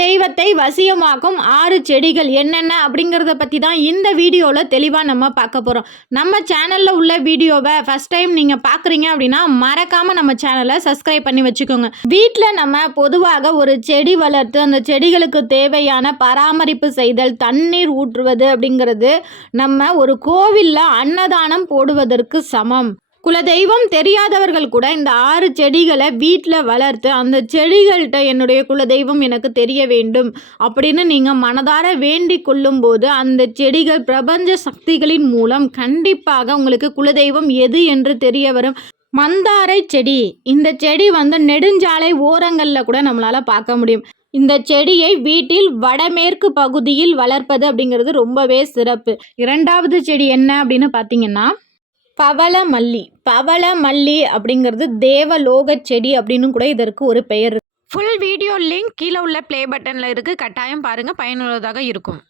தெய்வத்தை வசியமாக்கும் 6 செடிகள் என்னென்ன அப்படிங்கிறத பற்றி தான் இந்த வீடியோவில் தெளிவாக நம்ம பார்க்க போகிறோம். நம்ம சேனலில் உள்ள வீடியோவை ஃபஸ்ட் டைம் நீங்கள் பார்க்குறீங்க அப்படின்னா மறக்காமல் நம்ம சேனலை சப்ஸ்கிரைப் பண்ணி வச்சுக்கோங்க. வீட்டில் நம்ம பொதுவாக ஒரு செடி வளர்த்து அந்த செடிகளுக்கு தேவையான பராமரிப்பு செய்தல், தண்ணீர் ஊற்றுவது அப்படிங்கிறது நம்ம ஒரு கோவிலில் அன்னதானம் போடுவதற்கு சமம். குலதெய்வம் தெரியாதவர்கள் கூட இந்த 6 செடிகளை வீட்டில் வளர்த்து அந்த செடிகள்கிட்ட என்னுடைய குலதெய்வம் எனக்கு தெரிய வேண்டும் அப்படின்னு நீங்கள் மனதார வேண்டிக் கொள்ளும்போது அந்த செடிகள் பிரபஞ்ச சக்திகளின் மூலம் கண்டிப்பாக உங்களுக்கு குலதெய்வம் எது என்று தெரிய வரும். மந்தாரை செடி, இந்த செடி நெடுஞ்சாலை ஓரங்களில் கூட நம்மளால் பார்க்க முடியும். இந்த செடியை வீட்டில் வடமேற்கு பகுதியில் வளர்ப்பது அப்படிங்கிறது ரொம்பவே சிறப்பு. 2வது செடி என்ன அப்படின்னு பார்த்தீங்கன்னா பவளமல்லி. பவளமல்லி அப்படிங்கிறது தேவலோக செடி அப்படின்னு கூட இதற்கு ஒரு பெயர். ஃபுல் வீடியோ லிங்க் கீழே உள்ள ப்ளே பட்டனில் இருக்குது, கட்டாயம் பாருங்கள், பயனுள்ளதாக இருக்கும்.